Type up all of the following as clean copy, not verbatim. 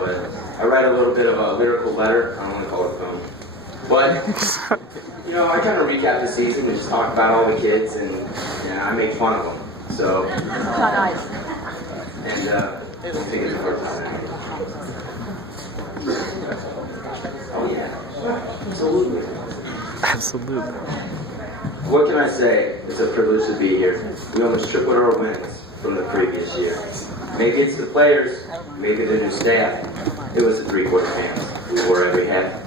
but I write a little bit of a lyrical letter. I don't want to call it a poem. But, you know, I kind of recap the season and just talk about all the kids, and I make fun of them. So, and we'll take it to work. Oh, yeah. Absolutely. Absolutely. What can I say? It's a privilege to be here. We almost tripled our wins from the previous year. Maybe it's the players, maybe the new staff. It was the three-quarter fans. We wore every hat.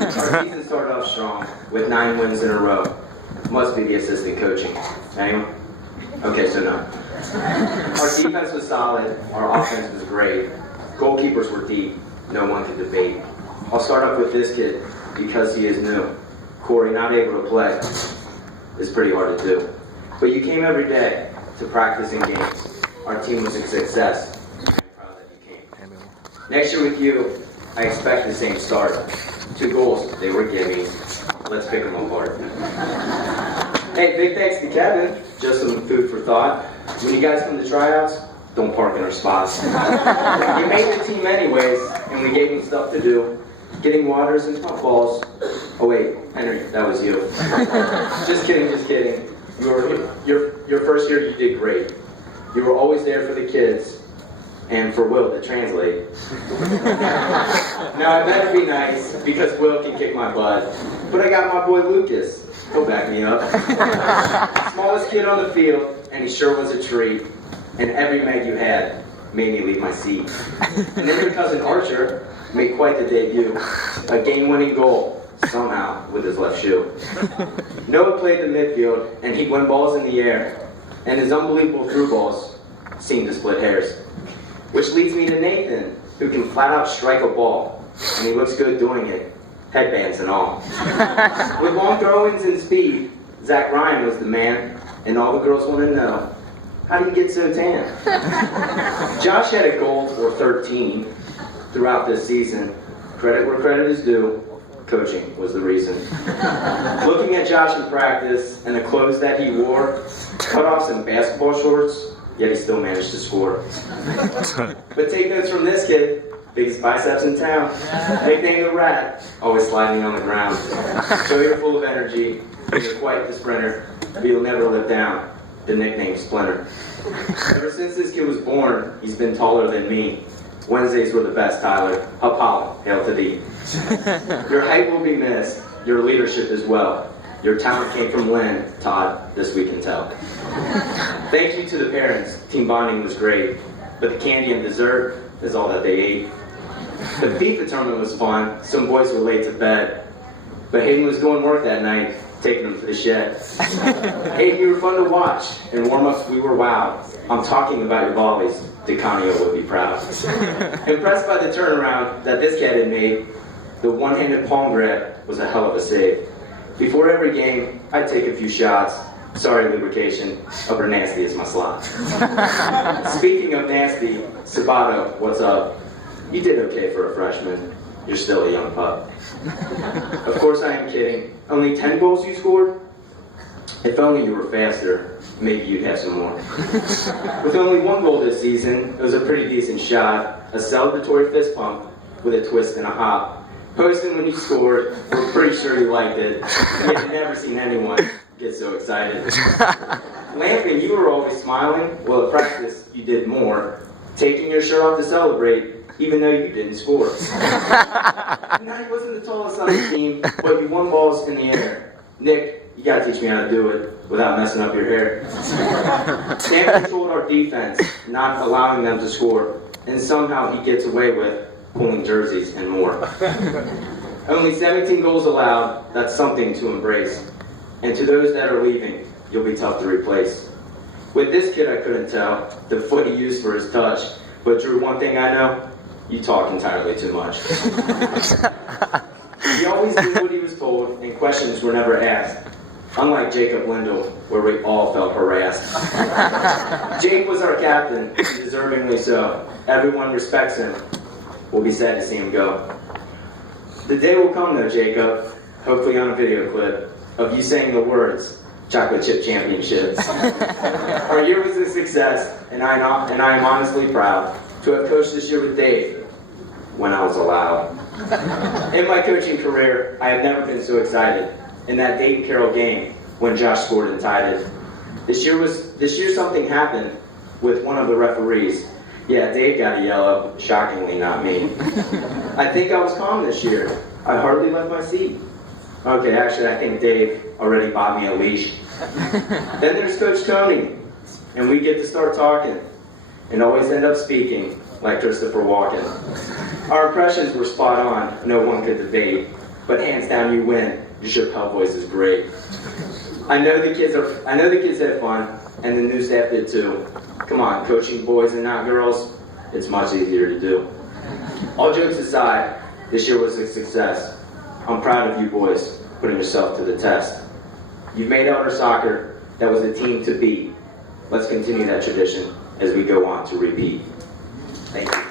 Our season started off strong with 9 wins in a row. Must be the assistant coaching. Anyone? Okay, so no. Our defense was solid. Our offense was great. Goalkeepers were deep. No one could debate. I'll start off with this kid because he is new. Corey, not able to play. It's pretty hard to do. But you came every day to practice and games. Our team was a success. I'm proud that you came. Next year with you, I expect the same start. 2 goals, they were gimmies. Let's pick them apart. Hey, big thanks to Kevin. Just some food for thought. When you guys come to tryouts, don't park in our spots. You made the team anyways, and we gave him stuff to do. Getting waters and puffballs. Oh wait, Henry, that was you. Just kidding, just kidding. Your first year, you did great. You were always there for the kids, and for Will to translate. Now I better be nice, because Will can kick my butt. But I got my boy Lucas. He'll back me up. Smallest kid on the field, and he sure was a treat. And every mag you had made me leave my seat. And then your cousin Archer made quite the debut. A game-winning goal, somehow, with his left shoe. Noah played the midfield, and he'd win balls in the air. And his unbelievable through balls seemed to split hairs. Which leads me to Nathan, who can flat out strike a ball. And he looks good doing it, headbands and all. With long throw-ins and speed, Zach Ryan was the man. And all the girls want to know, how do you get so tan? Josh had a goal or 13 throughout this season. Credit where credit is due, coaching was the reason. Looking at Josh in practice and the clothes that he wore, cutoffs and basketball shorts, yet he still managed to score. But take notes from this kid, biggest biceps in town. Nicknamed the Rat, always sliding on the ground. So you're full of energy, you're quite the sprinter, but you'll never live down the nickname Splinter. Ever since this kid was born, he's been taller than me. Wednesdays were the best, Tyler. Apollo, hail to thee. Your height will be missed, your leadership as well. Your talent came from Lynn, Todd, this we can tell. Thank you to the parents. Team bonding was great, but the candy and dessert is all that they ate. The FIFA tournament was fun. Some boys were late to bed, but Hayden was doing work that night, taking them to the shed. Hayden, you were fun to watch. In warm-ups, we were wowed. I'm talking about your volleys. DeCanio would be proud. Impressed by the turnaround that this cat had made, the one-handed palm grab was a hell of a save. Before every game, I'd take a few shots. Sorry, lubrication. Upper nasty is my slot. Speaking of nasty, Sabato, what's up? You did okay for a freshman. You're still a young pup. Of course I am kidding. Only 10 goals you scored? If only you were faster, maybe you'd have some more. With only 1 goal this season, it was a pretty decent shot. A celebratory fist pump with a twist and a hop. Posting when you scored, we're pretty sure you liked it. Yet I've never seen anyone get so excited. Lamping, you were always smiling. Well, at practice, you did more. Taking your shirt off to celebrate, even though you didn't score. Now, he wasn't the tallest on the team, but you won balls in the air. Nick, you gotta teach me how to do it without messing up your hair. Cam controlled our defense, not allowing them to score. And somehow he gets away with pulling jerseys and more. Only 17 goals allowed, that's something to embrace. And to those that are leaving, you'll be tough to replace. With this kid, I couldn't tell the foot he used for his touch. But Drew, one thing I know, you talk entirely too much. He always did what he was told, and questions were never asked. Unlike Jacob Lindell, where we all felt harassed. Jake was our captain, deservingly so. Everyone respects him. We'll be sad to see him go. The day will come though, Jacob, hopefully on a video clip, of you saying the words, Chocolate Chip Championship. Our year was a success, and I am honestly proud to have coached this year with Dave. when I was allowed. In my coaching career, I have never been so excited. In that Dayton Carroll game, when Josh scored and tied it. This year something happened with one of the referees. Yeah, Dave got a yellow, shockingly not me. I think I was calm this year. I hardly left my seat. Okay, actually, I think Dave already bought me a leash. Then there's Coach Tony, and we get to start talking, and always end up speaking, like Christopher Walken. Our impressions were spot on, no one could debate, but hands down you win. Your Pell voice is great. I know the kids had fun, and the new staff did too. Come on, coaching boys and not girls, it's much easier to do. All jokes aside, this year was a success. I'm proud of you boys, putting yourself to the test. You've made Elder Soccer, that was a team to beat. Let's continue that tradition as we go on to repeat. Thank you.